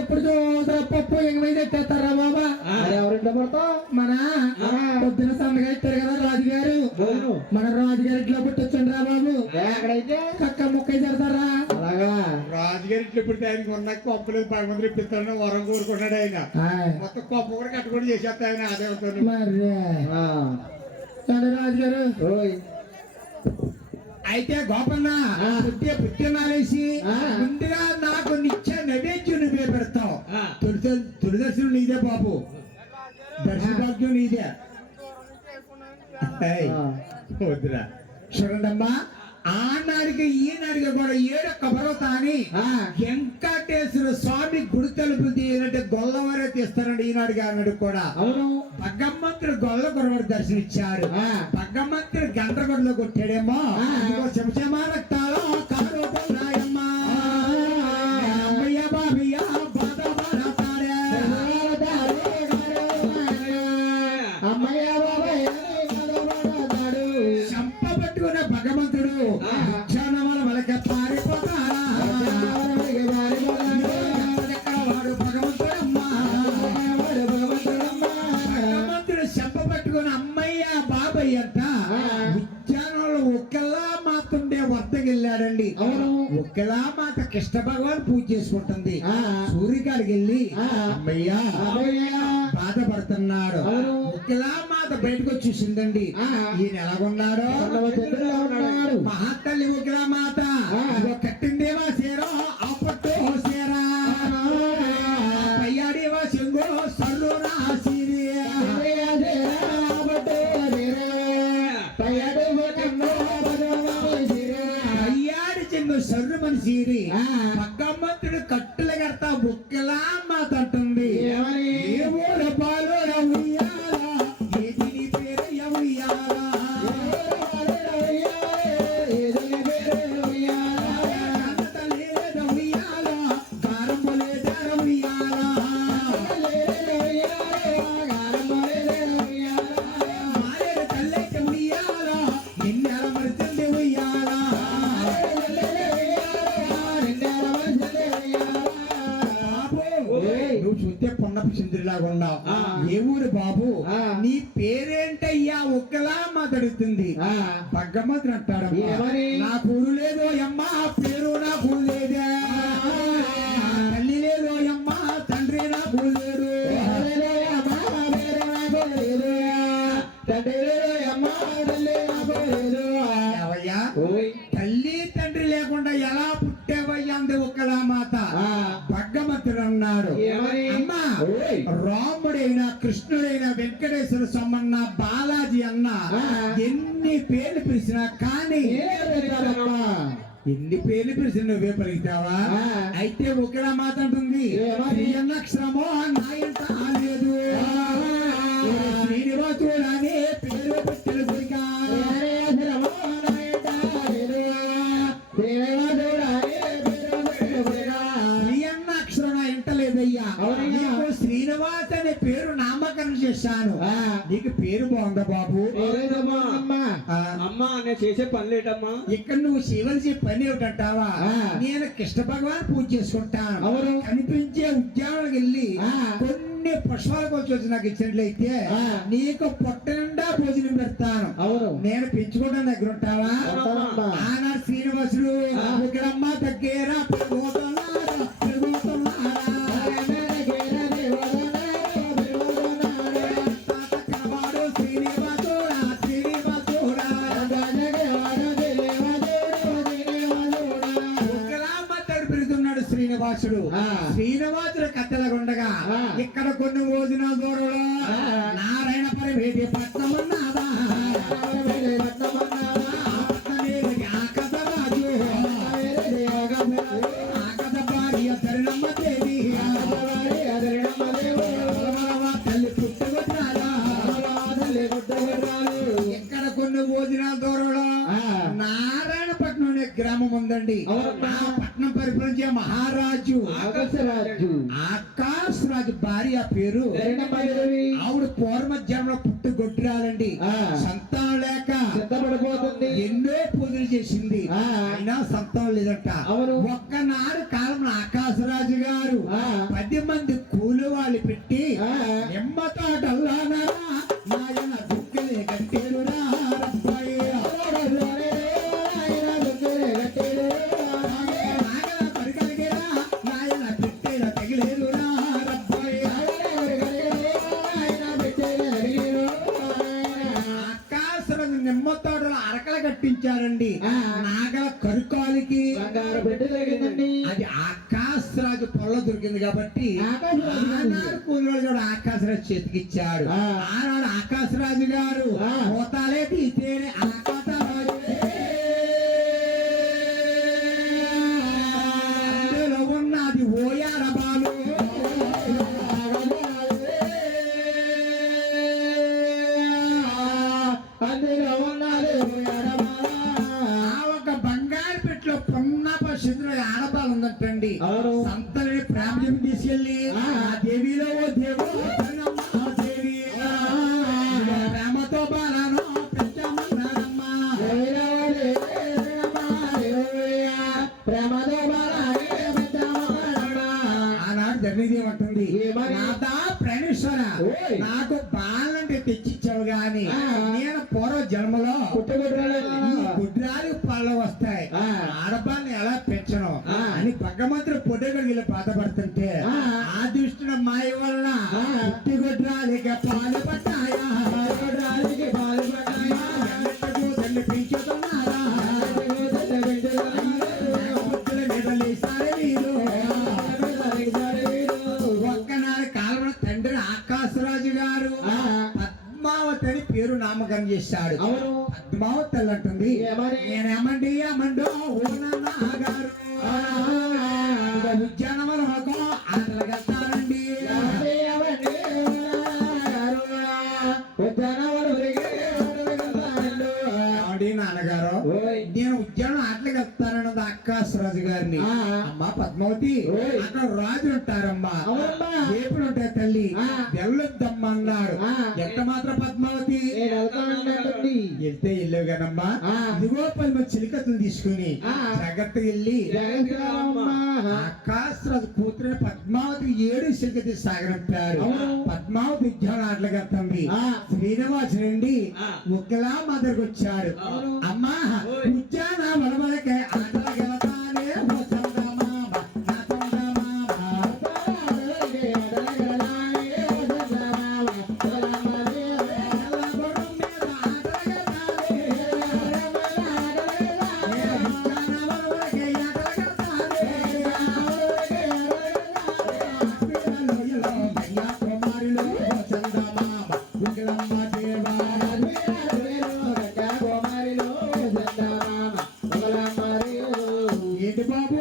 ఎప్పుడు చూసిన పప్పు ఎంగమైతే ఎట్టేస్తారా బాబా? ఎవరింట పడతావు? మన పొద్దున సన్నగా ఇస్తారు కదా రాజుగారు, మన రాజుగారి ఇట్లా పుట్టొచ్చండి రా బాబు. ఎక్కడైతే కక్క ముక్క చేస్తారా? అలాగా రాజుగారి ఇట్లు ఇప్పుడు ఆయనకి ఉన్న కొప్పలేదు 10 మంది ఇప్పిస్తాడని వరం కోరుకున్నాడు ఆయన. మొత్తం కొప్ప కూడా కట్టుకొని చేసేస్తా ఆయన అదే మరి రాజుగారు. అయితే గోపన్న పుట్టినాలేసి ముందుగా నాకు నిత్య నైవేద్యం నువ్వే పెడతావు. తొలి దర్శనం నీదే బాబు, దర్శన భాగ్యం నీదే. వద్దురా చూడండమ్మా, ఆనాడికి ఈనాడికి కూడా 7 పర్వతాన్ని వెంకటేశ్వర స్వామి గుడి తలుపులు తీయాలంటే గొల్లవారే తీస్తారండి ఈనాడికి అన్నాడు కూడా. అవును, భగవంతుడు గొల్ల కొరవాడు దర్శనం ఇచ్చారు, భగవంతుడు గంటగొడలో కొట్టాడేమో. శమశమా రక్తాలు కారు రాయమ్మా అమ్మయ్య బాబయ్య చంప పట్టుకున్న భగవంతుడు క్షణముల వలక పారిపోతారా వాడు భగవంతుడమ్మా. భగవంతుడు చంప పట్టుకుని అమ్మయ్య బాబయ్య అంట ఉద్యానంలో ఒక్కలా మాతుండే వద్దకు వెళ్ళాడండి. ఒక్కలా మాత కృష్ణ భగవాన్ పూజ చేసుకుంటుంది. సూర్యకాడికి వెళ్ళి అమ్మయ్యా బాధపడుతున్నాడు. ఒక్కలా మాత బయటకు వచ్చి చూసిందండి. ఈయన ఎలాగున్నాడో మహాతల్లి ఒక్కలా మాత కట్టిందేవా సేరా అప్పట్టు సేరా పయ్యాడేవా చెంగో సర్రురా సీరి అయ్యాడి చెంగు సర్రు మనిషిరి భగవంతుడు కట్టుల కడతా బుక్కలా మాత అంటుంది. నువ్వు చూస్తే పొన్నపు చింద్రిలాగా ఉన్నావు. ఏ ఊరు బాబు? నీ పేరేంటయ్యా? ఒక్కలా మాట్లాడుతుంది. భగవంతుడు అంటాడు, నాకు ఊరు లేదో అమ్మా, పేరు నాకు లేదా, తల్లి లేదో అమ్మా, తండ్రి నాకు లేడు, తల్లి తండ్రి లేకుండా ఎలా పుట్టేవయ్యా అంది ఒక్కలా మాత. భగవంతుడు అన్నాడు, అమ్మా రాముడైనా కృష్ణుడైనా వెంకటేశ్వర స్వామన్న బాలాజీ అన్న ఎన్ని పేర్లు పిలిచినా కానీ ఎన్ని పేర్లు పిలిచిన నువ్వే పలికితావా? అయితే ఒకలా మాట అంటుంది, అక్షరమో నా ఇంట లేదు, శ్రీనివాసుడు అనే పేరు పెట్టిన అక్షరం నా ఇంట లేదయ్యా. శ్రీనివాస్ అనే పేరు నామకరణం చేశాను. నీకు పేరు బాగుందా బాబు? అమ్మా నేను చేసే పని లేటమ్మా. ఇక్కడ నువ్వు శివల్సి పని ఏమిటంటావా? నేను కృష్ణ భగవాన్ పూజ చేసుకుంటాను. కనిపించే ఉద్యానాలకు వెళ్ళి కొన్ని పుష్పాల కోసం నాకు ఇచ్చినట్లయితే నీకు పొట్ట నిండా భోజనం పెడతాను. నేను పెంచుకోవడం దగ్గర ఉంటావా? ఆనాడు శ్రీనివాసుడు ఇక్కడమ్మ దగ్గర శ్రీనివాసుడు. శ్రీనివాసుడు కత్తెలగుండగా ఇక్కడ కొన్ని రోజున దూరంలో నారాయణపురి వేటి పట్నం ఉన్నాదా, ధరణమ్మ దేవి తల్లి పుట్టుకొట్టాలా. ఇక్కడ కొన్ని భోజనాల దూరంలో నారాయణపట్నం అనే గ్రామం ఉందండి. పట్నం పరిపాలించే మహారాజు ఆకాశరాజు ఆకాశ్ రాజు భార్య పేరు ధరణమాదేవి ఆవిడ పూర్వ జన్మలో పుట్టు గొడ్రాలండి సంతానం లేక సిద్ధపడిపోతుంది. ఎన్నో పూజలు చేసింది ఆ. అయినా సంతానం లేదంట అవును. ఒక్కనాడు కాలంలో ఆకాశరాజు గారు 10 మంది కూలి వాళ్ళు పెట్టి నిమ్మ తోటల్లోనా నాయన దుక్కలే కట్టేరురా రబ్బాయి. నాగల పరిగలిగేరా నాయన పెట్టేలా తగిలేరురా రబ్బాయి. ఆకాశరాజు నిమ్మ తోటలో అరకలు కట్టించారండి నాగల కరుకాలికి బంగారు పెట్టి జరిగిందండి. అది ఆకాశరాజు పొల్ల దొరికింది కాబట్టి ఆకాశరాజు ఆనాడు కూలివాడు కూడా ఆకాశరాజు చేతికి ఇచ్చాడు. ఆనాడు ఆకాశరాజు గారు పోతాలే తీసేనే ఆకాశరాజు అందులో ఉన్నది ఓయార బాలు అందులో ఉన్నది ఆ ఒక బంగారు పెట్టులో పొన్నప చంద్రుడు ఆడబాలు ఉందంటండి. అవును. సంతని ప్రాబ్లం తీసుకెళ్ళి ఆ దేవిలో ఓ దేవుడు ఆ దేవి ప్రేమతో బాలను పెంచమన్నారమ్మా. ప్రేమతో ఆనాడు ధరణిది ఏమంటుంది ఏమని? నాదా ప్రణేశ్వర ఓయ్. నాకు బాలంటే తెచ్చిచ్చావు గాని ఆ. నేను పూర్వ జన్మలో పుట్టగొడ్రాలని. ఈ గుడ్రాలకు పళ్ళు వస్తాయి ఆ. ఆడపాన్ని ఎలా పెంచను ఆ. అని భగవంతుడు పొట్టగడికి బాధపడుతుంటే ఆ. ఆ దృష్టిన మాయ వలన ఆ. పుట్టి గుడ్రాలకి పాలు పట్టాయా పుట్టగొడ్రాలికి పాలు పట్టాయా. ఎన్నెన్నడూ తల్లి పెంచుతున్నారా బుద్ధుల మీద లేసారే వీరు. ఒక్కనాడు కాలంలో తండ్రి ఆకాశరాజు గారు ఆ. పద్మావతి అని పేరు నామకరణం చేశాడు. అవును. పద్మావతి తల్లి అంటుంది ఏమని? నేనేమండి ఏమండో ఓ నాన్న గారు ఉద్యానవనం ఆటలు కట్టారండి. ఏమండి నాన్నగారు ఓయ్. నేను ఉద్యానం ఆటలకు వెళ్తానన్నది ఆకాశరాజు గారిని. ఆ. అమ్మా పద్మావతి ఓయ్. అక్కడ రాజులు ఉంటారమ్మా అవునమ్మా. ఏపుడు ఉంటాయి తల్లి ఆ. వెళ్ళొద్దమ్మా అన్నాడు. ఆ. ఎంత మాత్రం పద్మావతి నేను వెళ్తానండి. వెళ్తే వెళ్ళావు కదమ్మా ఆ. ఇదిగో 10 మంది చిలికతులు తీసుకుని ఆ. జాగ్రత్తగా వెళ్ళి జగత్తురామమ్మ. ఆకాశరాజు కూతురు పద్మావతి 7 చిలికతి సాగనంపాడు. అవును. పద్మావతి ఉద్యానం ఆటలుగా తండ్రి ఆ. శ్రీనివాస్ రెడ్డి ఆ. ముక్కలా మదర్కి వచ్చాడు. అవును. అమ్మా ఓయ్. ఉద్యాన వలవలకే ఆటలు గెలతానే ఓ చందమామ, నా చందమామ. ఎల్లగొడం మీద ఆటలు గెలతానే. నేను ఉద్యాన వలవలకే ఆటలు గెలతానే. లోయలో కన్యాకుమారిలో ఓ చందమామ, వికలమ్మ దేవా. ఏంటి బాబు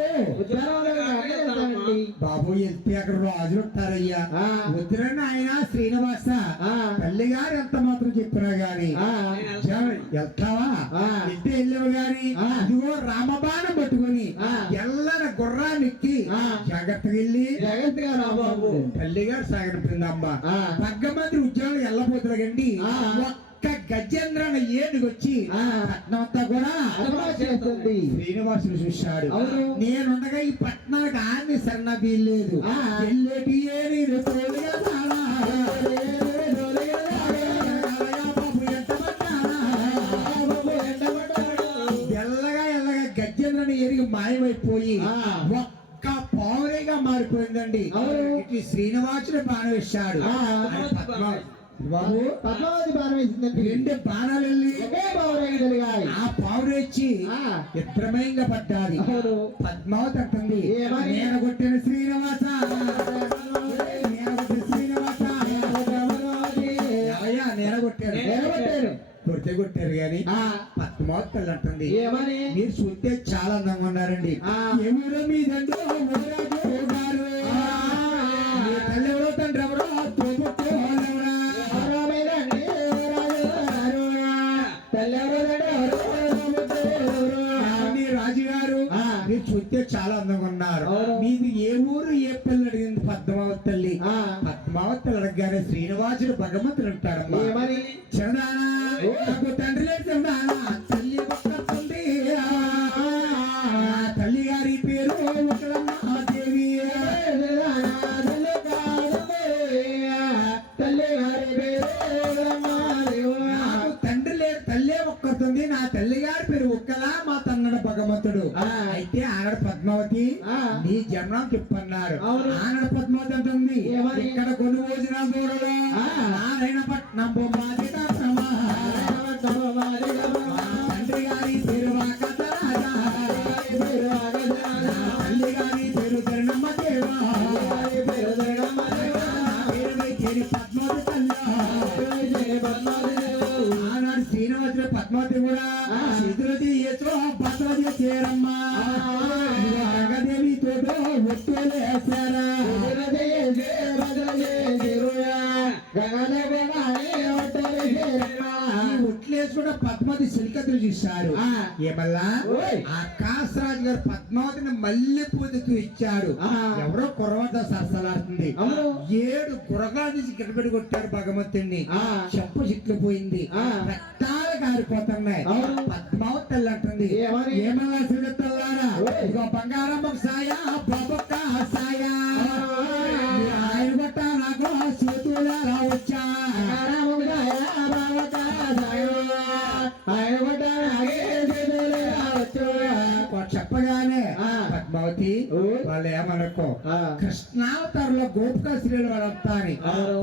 బాబు వెళ్తే అక్కడ రాజులు ఉంటారయ్యా ఆ. వద్దురని ఆయన శ్రీనివాస ఆ. తల్లి గారు ఎంత మాత్రం చెప్పినా గాని ఆ. వెళ్తావా ఆ. వెళ్తే వెళ్ళావు గాని ఆ. ఇదిగో రామబాణం పట్టుకొని ఆ. ఎల్లన గుర్రాన్ని ఎక్కి ఆ. జాగ్రత్తగా వెళ్ళి జగత్తుగా రాబాబు. తల్లి గారు సాగనిపిందమ్మ ఆ. పగ్గ మంది ఉద్యోగాలు వెళ్ళబోతున్నా ఆ. ఒక్క గజేంద్రన ఏనుగొచ్చి ఆ. పట్నంతా కూడా అసలు చేస్తుంది. శ్రీనివాసుడు చూశాడు. అవును. నేనుండగా ఈ పట్టణానికి ఆన్ని సన్న వీల్లేదు. ఆ. ఎల్లటి ఏని తోలుగా తాళా. బాబు ఎంటబడ్డాడా? ఎల్లగా ఎల్లగా గజేంద్రని ఎరిగి మాయమైపోయి ఆ. ఒక్క పౌరేగా మారిపోయిందండి. అవును. ఇటు శ్రీనివాసుడు బాణం వేశాడు. ఆ. అని బాబు పద్మావతి బాణం వేసిందండి. 2 బాణాలు వెళ్ళి ఒకే పౌరాయి కలిగాయి. ఆ పౌరేచ్చి ఆ. విప్రమయంగా పడ్డాది. అవును. పద్మావతి అంటుంది ఏమని? నేను కొట్టిన శ్రీనివాస నేను కొట్టిన శ్రీనివాస ఎవయ్యా నేను కొట్టాను నిలబెట్టారు. కొట్టారు గాని ఆ. పద్మావతి తల్లి అంటుంది ఏమని? మీరు చూస్తే చాలా అందంగా ఉన్నారండి. ఆ. ఎవరో మీదంటూ ఊరాజు గారు. మీ తల్లి ఎవరో తండ్రి ఎవరో తోబుట్టువాళ్ళెవరా? ఏమండి రాజుగారు ఆ. మీరు చూస్తే చాలా అందంగా ఉన్నారు. అవును. పద్మావతి తల్లి ఆ. పద్మావతి తల్లి అడగగానే శ్రీనివాసుడు భగవంతుడు అంటాడమ్మా ఏమని? చిన్నదానా నాకు తండ్రి లేదు చిన్నదానా తల్లి ఒక్కతుంది తల్లి గారి పేరు ఒకలమ్మ దేవి నాకు తండ్రి లేదు తల్లే ఒక్కతుంది నా తల్లి గారి పేరు ఒక్కలా మా తన్నడు భగవంతుడు అయితే ఆనాడు పద్మావతి నీ జన్మం తిప్పన్నారు అవును. ఆనాడు పద్మావతి అంటుంది ఏమని? ఇక్కడ కొన్ని భోజన దూడలు నారాయణ పట్నం బొమ్మాదిట ప్రమా తండ్రి గారి పేరు వాకతరాజా తల్లి గారి పేరు ధరణమ్మ దేవా పేరు పద్మావతి తల్లి ఆనాడు శ్రీనివాసుడు పద్మావతి కూడా చేతులది ఏచో పద్మావతి చేరమ్మా రంగదేవి తోటో ఒట్టులే వేశారా ఒట్లేసుకుంటే పద్మావతి సిలికతులు చూశారు ఏమల్లా ఓయ్. ఆ కాసరాజు గారు పద్మావతిని మల్లె పూజతో ఇచ్చాడు ఎవరో కుర్రవాట సరసలాడుతుంది అవును. 7 గురగాలు తీసి గిరబెడి కొట్టారు భగవంతుణ్ణి చెప్పు చిట్లు పోయింది రక్తాలు కారిపోతున్నాయి అవును. పద్మావతి తల్లి అంటుంది ఏమని? ఏమల్లా సిగతల్లారా ఓయ్. ఇదిగో బంగారం సాయా బాబక్క సాయా ఆయన బట్ట నాకు చేతులు వచ్చా చెప్పగానే పద్మావతి వాళ్ళు ఏమనుకో కృష్ణావతారంలో గోపికా స్త్రీలు వాళ్ళంతా అని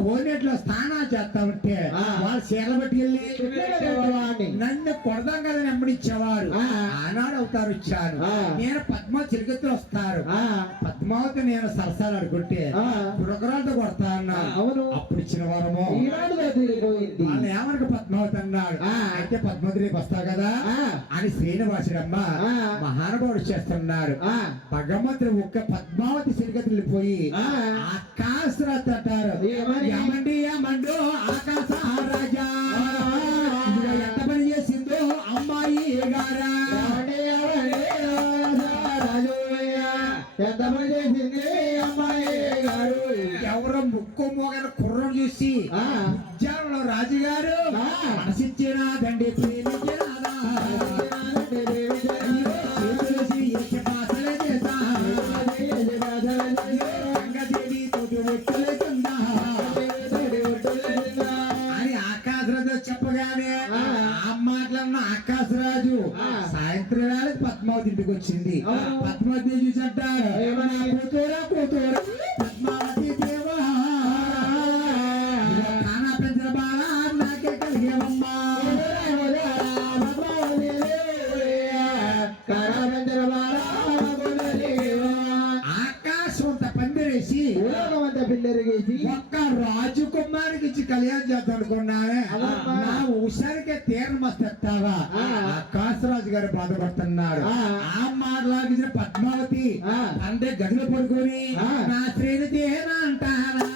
కోనేట్లో స్నానాలు చేస్తా ఉంటే వాళ్ళు చీరలు పట్టుకెళ్ళి నన్ను కొడదాం కదా వెంబడిచ్చేవారు ఆనాడు అవుతారు ఇచ్చాను నేను పద్మావతి చిలికెత్తులు వస్తారు పద్మావతి నేను సరసాలు అడుగుంటే పురకరాలతో కొడతా అన్నాను అవును. అప్పుడు ఇచ్చిన వారము వాళ్ళు ఏమనక పద్మావతి అన్నాడు అయితే పద్మావతి రేపు వస్తావు కదా అని శ్రీనివాసుడమ్మ మహానుభావుడు చేస్తున్నాడు భగవంతుడు ఒక్క పద్మావతి సిరిగతి వెళ్ళిపోయి ఆకాశరాజు అంటారు ఏమని? ఏమండి ఏమండు ఆకాశ రాజా ఇదిగో ఎంత పని చేసిందో అమ్మాయి గారా ఎంతమంది చేసింది అమ్మాయి గారు ఎవరో ముక్కు మోగన కుర్రం చూసి ఉద్యానంలో రాజుగారు మనసిచ్చిన దండి ప్రేమించినాదా చేతులసి యక్ష పాసలే చేసా రంగదేవి తోటి ఒట్టులేకుండా అని ఆకాశరాజు చెప్పగానే ఆ మాటలన్న ఆకాశరాజు సాయంత్రం వేళ పద్మావతి ఇంటికి వచ్చింది పద్మావతి చూసి అంటారు కూతురా కూతురా పద్మావతి దేవా కానా పెంచిన బాల నాకే కలిగేవమ్మా ఆకాశం అంత పందిరేసి పిల్లరిగేసి ఒక్క రాజకుమారికి ఇచ్చి కళ్యాణం చేద్దాం అనుకున్నానే అదమ్మా. నా ఉషారికే తీరం మస్తెత్తావా కాసరాజు గారు బాధపడుతున్నాడు ఆ మాటలాగిన పద్మావతి అంటే గదిలో పడుకొని నా శ్రేణి అంటారా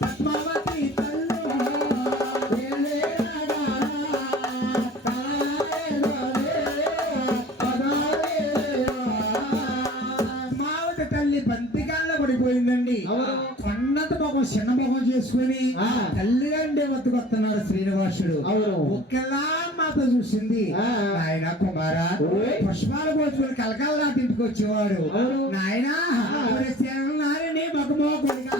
పద్మావతి పద్మావతి తల్లి బంతికాల్లో పడిపోయిందండి కొండంత మొహం చిన్న మొహం చేసుకుని తల్లిగాండే వద్దకొస్తున్నాడు శ్రీనివాసుడు అవును. ఒకేలా మాత చూసింది నాయన కుమారా పుష్పాలు పోసుకుని కలకాల ఇంటికి వచ్చేవాడు అవును. నాయన నాయని మగమో కొడుగా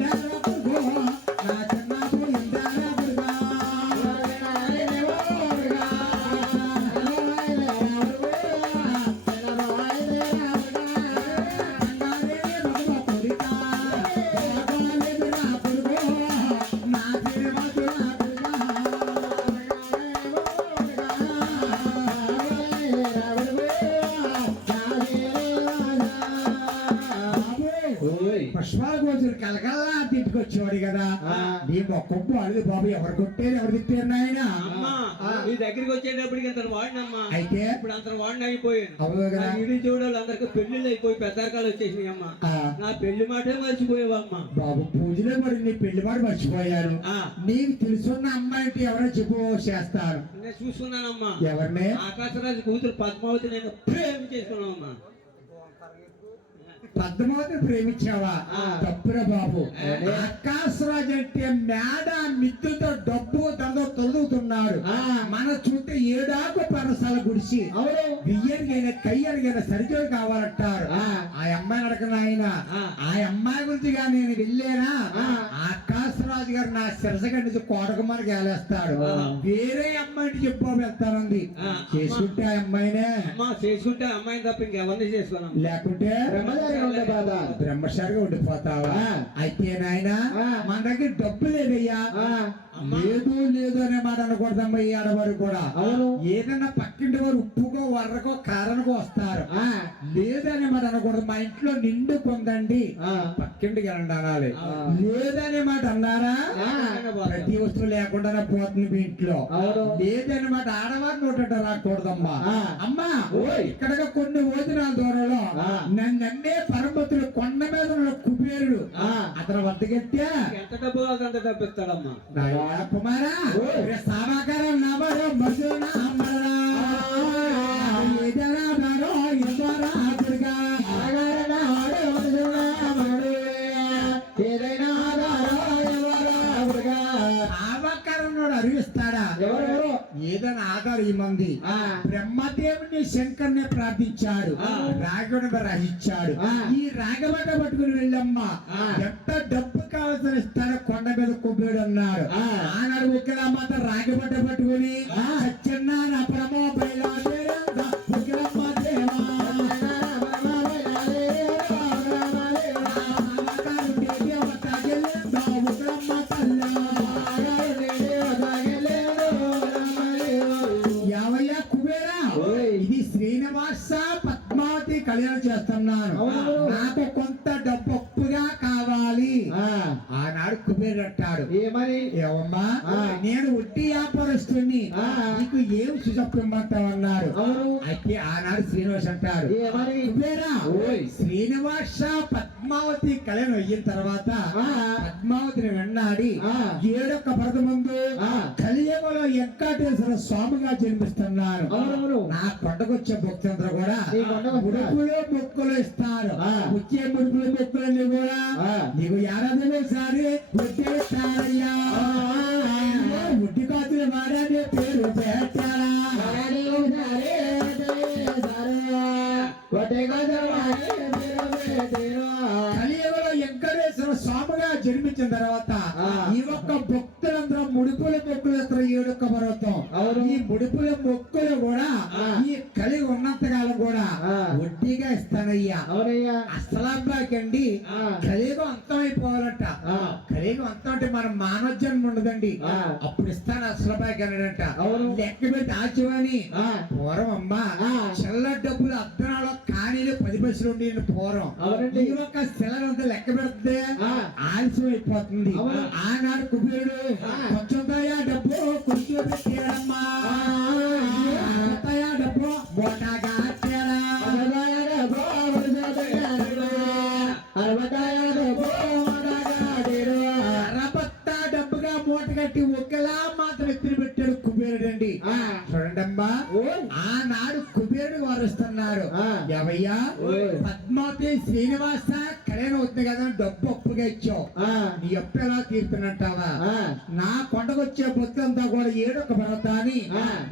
నా చిన్నప్పుడు ఇందారా కొడుగా పుష్పాల కోసం కలకల్లా తిట్టుకొచ్చేవాడు కదా నీ మొక్కంపు అడుగు బాబు ఎవరు కొట్టారు ఎవరు తిట్టారు నాయన అమ్మా నీ దగ్గరికి వచ్చేటప్పటికి అంత వాడినమ్మా అయితే ఇప్పుడు అంత వాడిని అయిపోయాను అవును కదా ఇది చూడాలి అందరికి పెళ్లిళ్ళు అయిపోయి పెద్దరకాలు వచ్చేసినాయి అమ్మా నా పెళ్లి మాటే మర్చిపోయావమ్మా బాబు పూజలో మరి నీ పెళ్లి మాట మర్చిపోయాను ఆ. నీకు తెలుసున్న అమ్మాయి అంటే ఎవరో చెప్పు చేస్తారు నేను చూస్తున్నానమ్మా ఎవరిని ఆకాశరాజు కూతురు పద్మావతి నేను ప్రేమ చేసుకున్నామమ్మా పద్మావతిని ప్రేమించావా తప్పురా బాబు ఆకాశరాజు అంటే మేడ మిత్రుతో డబ్బు తనతో తొలుగుతున్నాడు మన చూస్తే ఏడాకు పరసాల గుడిసి బియ్యనికైనా కయ్యనికైనా సరిచోడు కావాలంటారు ఆ అమ్మాయిని అడగను ఆయన ఆ అమ్మాయి గురించి నేను వెళ్ళానా ఆకాశరాజు గారు నా శిరసగ నుంచి కోటకమ్మని గేలేస్తాడు వేరే అమ్మాయిని చెప్పు వెళ్తానంది చేసుకుంటే ఆ అమ్మాయినే అమ్మా చేసుకుంటే అమ్మాయిని తప్ప ఇంకెవరిని చేసుకున్నాం లేకుంటే బ్రహ్మచారిగా ఉండిపోతావా అయితే నాయన మన దగ్గర డబ్బు లేదయ్యా లేదు లేదు అనే మాట అనకూడదమ్మా ఈ ఆడవారు కూడా ఏదన్నా పక్కింటి వారు ఉప్పుకో వర్రకో కారణకో వస్తారు లేదనే మాట అనకూడదు మా ఇంట్లో నిండు పొందండి పక్కింటికి వెళ్ళండి అనాలి లేదనే మాట అన్నారా ప్రతి వస్తువు లేకుండా పోతుంది మీ ఇంట్లో లేదనే మాట ఆడవారి నోట రాకూడదమ్మా అమ్మా ఇక్కడ కొన్ని ఓదినాల దూరంలో నన్ను నమ్మే పరమతులు కొండ మీద ఉన్న కుబేరుడు అతను వద్దకెత్తే ఎంత డబ్బు కావాలి అంత డబ్బు ఇస్తాడమ్మా కుమారా సామాకారం నవరో మధునా మరణ ఏదైనా మరో ఎవరా దుర్గా ఏదైనా సామాకారంలో అరిగిస్తాడా ఎవరెవరు ఏదైనా ఆధారం ఈ మంది బ్రహ్మదేవుని శంకర్ని ప్రార్థించాడు రాగడ రహించాడు ఈ రాగబట్ట పట్టుకుని వెళ్ళమ్మా ఎంత డబ్బు కావాల్సిన ఇస్తాడో కొండ మీద కుబ్బేడు అన్నాడు ఆనాడు ఒకేలా మాత్రం రాగబట్ట పట్టుకుని సత్యన్న అపరమో ఇది శ్రీనివాస పద్మావతి కళ్యాణం చేస్తున్నాను నాకు కొంత డబ్బు అప్పుగా కావాలి ఆనాడు కుబేరు అంటాడు ఏమని ఏమమ్మా నేను వడ్డీ వ్యాపారస్తుని నీకు ఏం సుజప్పిమ్మంటావు అన్నాడు అయితే ఆనాడు శ్రీనివాస్ అంటాడు కుబేరా శ్రీనివాస పద్మావతి కళ్యాణం అయిన తర్వాత పద్మావతిని వెన్నాడి ఏడొక్క భరత ముందు కలియుగంలో వెంకటేశ్వర స్వామిగా జన్మిస్తున్నారు నా కొండకొచ్చే భక్తులందరూ కూడా ముడుపులు మొక్కులు ఇస్తారు వచ్చే ముడుపులు మొక్కులన్నీ కూడా నీకు ఏడాదిలో సారి వచ్చేస్తారయ్యా ముట్టి కాతులు మారని పేరు పెట్టారా కలియుగంలో వెంకటేశ్వర స్వామిగా జన్మించిన తర్వాత ఈ ఒక్క భక్తులందరూ ముడుపుల మొక్కులు ఇస్తారు ఏడొక్క పర్వతం ఈ ముడుపుల మొక్కులు కూడా ఈ కలిగి ఉన్నంత కాలం కూడా వడ్డీగా ఇస్తానయ్యా అసలాబాకండి కలియుగం అంతమైపోవాలంట కలియుగం అంతం అంటే మన మానవ జన్మ ఉండదండి అప్పుడు ఇస్తాను అసలాబాకి అన్నాడంట లెక్క పెట్టి ఆచివని పూర్వం అమ్మా చిల్ల డబ్బులు అర్ధనాలో కానీలు 10 పైసలు ఉండి పూర్వం ఈ ఒక్క శిలంతా లెక్క పెడితే ఆలస్యం అయిపోతుంది ఆనాడు కుబేరుడు కొంచెం డబ్బు కొంచెం పెట్టాడమ్మా డబ్బు మోటాగా డబ్బుగా మూట కట్టి ఒకేలా మాత్రం ఎత్తులు పెట్టాడు కుబేరుడు అండి చూడండమ్మా ఆనాడు కుబేరుడు వారుస్తున్నారు ఎవయ్యా పద్మావతి శ్రీనివాస కళ్యాణం అవుతుంది కదా డబ్బు అప్పుగా ఇచ్చావు నీ అప్పు ఎలా తీరుతున్నట్టావా నా కొండకొచ్చే భక్తులంతా కూడా ఏడొక్క పర్వతాన్ని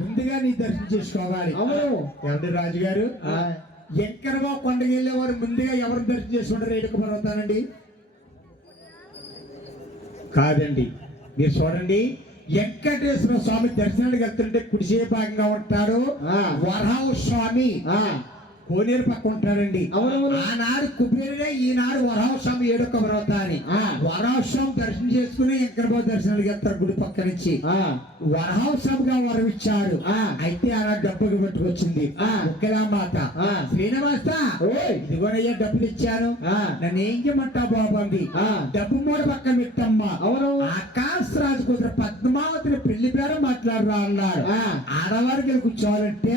ముందుగా నీ దర్శనం చేసుకోవాలి ఎవరి రాజుగారు ఎక్కడవో కొండకి వెళ్ళేవారు ముందుగా ఎవరు దర్శనం చేసుకుంటారు ఏడొక్క పర్వతానండి కాదండి మీరు చూడండి వెంకటేశ్వర స్వామి దర్శనానికి వెళ్తుంటే కుడిసే భాగంగా ఉంటాడు వరహావ స్వామి కోనేరు పక్క ఉంటాడండి. అవునవును. ఆనాడు కుబేరుడే, ఈనాడు వరహస్వామి ఏడొక్క వ్రతాన్ని వరహస్వామి దర్శనం చేసుకుని ఎంకరబాబు దర్శనాలు చేస్తారు గుడి పక్క నుంచి. వరహస్వామిగా వరం ఇచ్చాడు. అయితే ఆనాడు డబ్బులు పట్టుకొచ్చింది ఒకేలా మాట. శ్రీనివాస ఇదిగోనయ్యా డబ్బులు ఇచ్చాను, నన్ను ఏం చేయమంటావు బాబు అంది. డబ్బు మూడ పక్కన పెట్టమ్మా. అవును. ఆకాశ రాజు కుదిర పద్మావతిని పెళ్లి పేరు మాట్లాడరా అన్నాడు. ఆడవారికి కూర్చోవాలంటే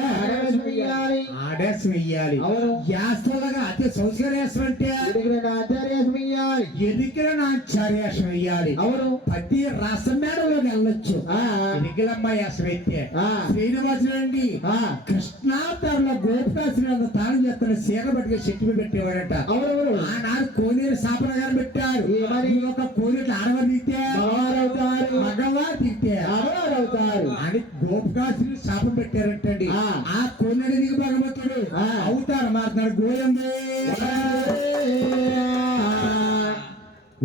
ఆడేసం వెయ్యాలి. యాసలుగా అదే సంస్కారేసం అంటే ఎదిగిన నాచార్యాసం వెయ్యాలి. అవును. ప్రతి రసం మేడలో వెళ్ళొచ్చు. ఎదిగిలమ్మ యాసం అయితే శ్రీనివాసుడండి కృష్ణావతారంలో గోపికాశ్రీ తాను చేస్తున్న సీర పట్టుగా చెట్టు పెట్టేవాడట. ఆనాడు కోనేరు శాపన గారు పెట్టారు. ఒక కోనేరు ఆడవారు తీస్తే మగవారు తీస్తే అవుతారు అని గోపికాశ్రీ శాపం పెట్టారంటండి. ఆ కోనేరు దిగు భగవంతుడు అవుతారు మాట్లాడు గోయందే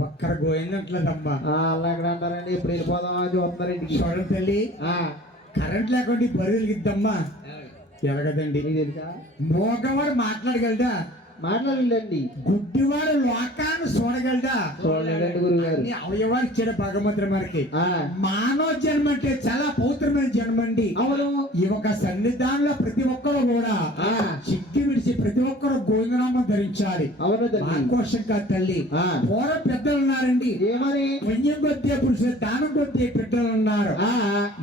ఒక్కరు గోయిందంటలేదమ్మా. అలాగే అంటారండి. ఇప్పుడు వెళ్ళిపోదామా చూస్తున్నారండి. చూడండి తల్లి, కరెంట్ లేకుండా బరువులు గిద్దమ్మా ఎలాగదండి. మోగవాడు మాట్లాడగలడా? మాట్లాడండి. గుడ్డివాడు లోకాన్ని చూడగలడా? చూడలేదండి గురుగారు. అవయవాలు ఇచ్చాడు భగవంతుడు మనకి. మానవ జన్మ అంటే చాలా పవిత్రమైన జన్మ అండి. అవును. ఈ ఒక సన్నిధానంలో ప్రతి ఒక్కరు కూడా చిక్కి విడిచి ప్రతి ఒక్కరు గోవిందనామం ధరించాలి. ఆకోశం కాదు తల్లి. పూర్వ పెద్దలు ఉన్నారండి. ఏమని? పుణ్యం కొద్దే పురుషులు దానం కొద్దే పెద్దలు ఉన్నారు.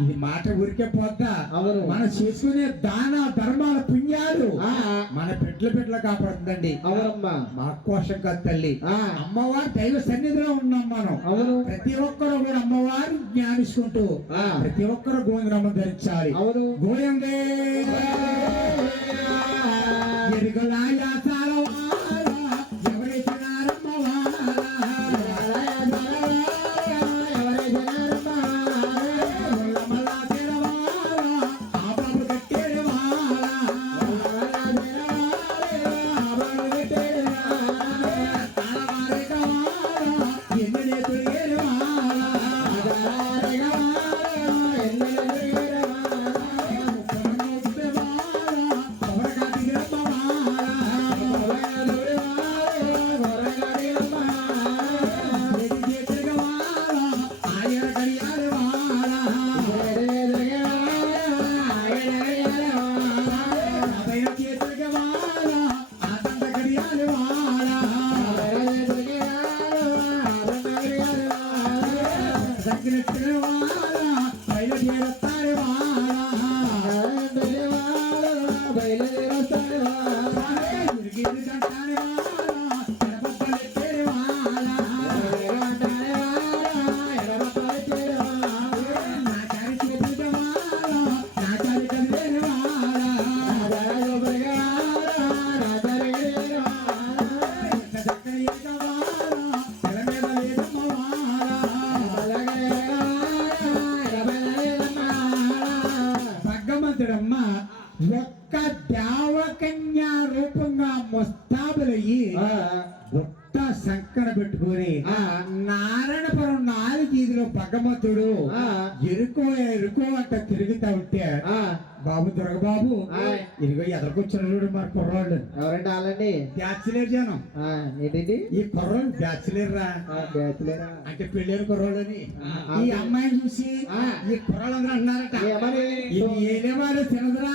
ఇది మాట ఊరికే పోద్దా? అవును. మనం చేసుకునే దాన ధర్మాల పుణ్యాలు మన పెట్ల కాపాడుతుందండి. అవునమ్మా. మా కోశం కాదు తల్లి. అమ్మవారి దైవ సన్నిధిలో ఉన్నాం మనం. అవును. ప్రతి ఒక్కరు కూడా అమ్మవారిని జ్ఞానించుకుంటూ ప్రతి ఒక్కరు గోవిందనామం ధరించాలి. అవును. గోయందే ఒక్క దేవకన్యా రూపంగా ముస్తాబులయ్యి బుట్ట సంకన పెట్టుకుని నారాయణపురం 4 వీధిలో భగవంతుడు ఎరుకో అంట తిరుగుతా ఉంటే బాబు దుర్గబాబు ఇదిగో ఎదరికొచ్చిన మన కుర్రాళ్ళు ఎవరండి? వాళ్ళండి బ్యాచులర్ జనం. ఏంటండి ఈ కుర్రాళ్ళు బ్యాచులర్ రా. అంటే పెళ్ళైన కుర్రాళ్ళు అని ఈ అమ్మాయిని చూసి ఈ కుర్రాళ్ళందరూ అన్నారట, ఇది ఏదేవారు తినదురా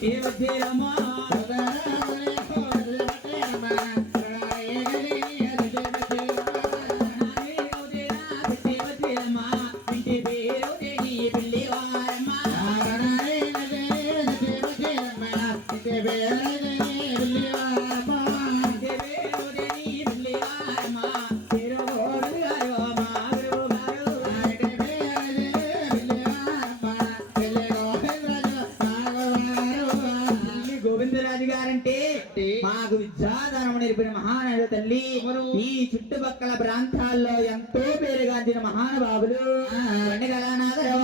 ఇంటి వచ్చేరమ్మా గోవిందరాజు గారంటే మాకు విద్యాధనం నేర్పిన మహానాడు తల్లి ఈ చుట్టుపక్కల ప్రాంతాల్లో ఎంతో పేరుగాంచిన మహానుభావులు పండుగలనాథరో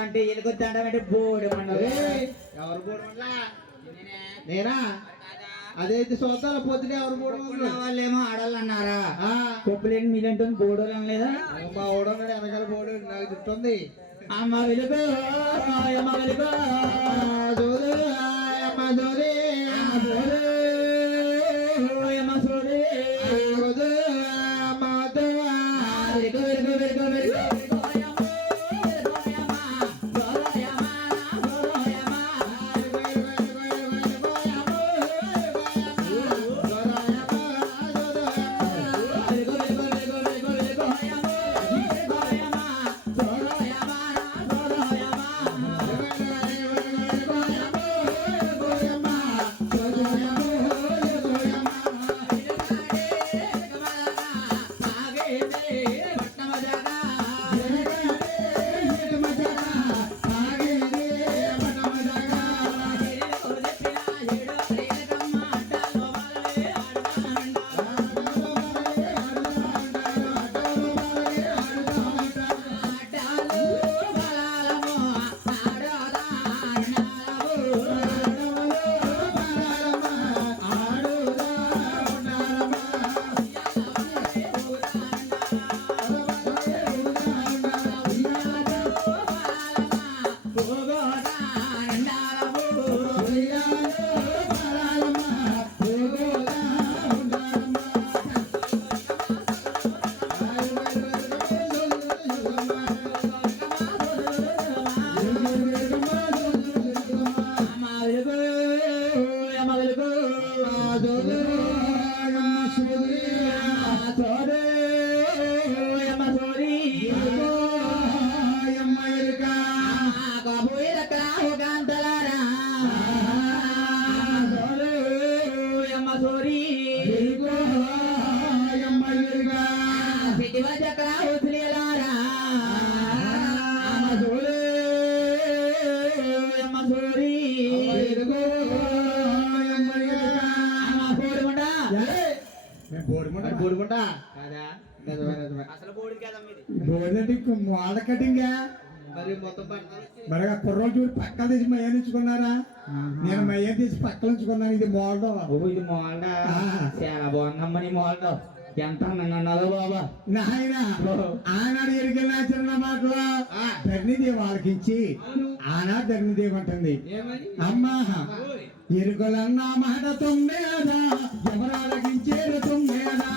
అంటే ఎలుగొద్దంటే బోర్డు ఎవరు బోడమల్లా నేనా అదైతే సొంతాల పొద్దునే ఎవరు బోడమల్లా వాళ్ళేమో ఆడాలి అన్నారా కొప్పులేని మీలంటే బోర్డు లేదా మా ఓడన్నాడు వెనకాల బోర్డు నాకు చుట్టుంది అమ్మ వెలుగు అమ్మ వెలుగు జోదే అమ్మ జోదే అమ్మ సోదే జోదే అమ్మ వెలుగు వెలుగు వెలుగు వెలుగు బోడుకుంటా అసలు బోర్డు కదమ్మా బోర్డంటే మోడ కటింగా మరి మొత్తం పడతారు మరి ఆ కుర్రోలు చూడు పక్కన తీసి మయ్య నుంచుకున్నారా నేను మయ్య తీసి పక్కన ఉంచుకున్నాను ఇది మోడల్ ఇది మోల్డ చాలా బాగుందమ్మా నీ మోల్డ ఎంత అన్నదో బాబా నాయన ఆనాడు ఎరిగిన చిన్న మాటలో ధర్నిదేవి వాళ్ళకిచ్చి ఆనాడు ధర్నిదేవి అంటుంది అమ్మా ఎరుకలన్న మాట తొమ్మేదా ఎవరాలకించేరు తొమ్మేదా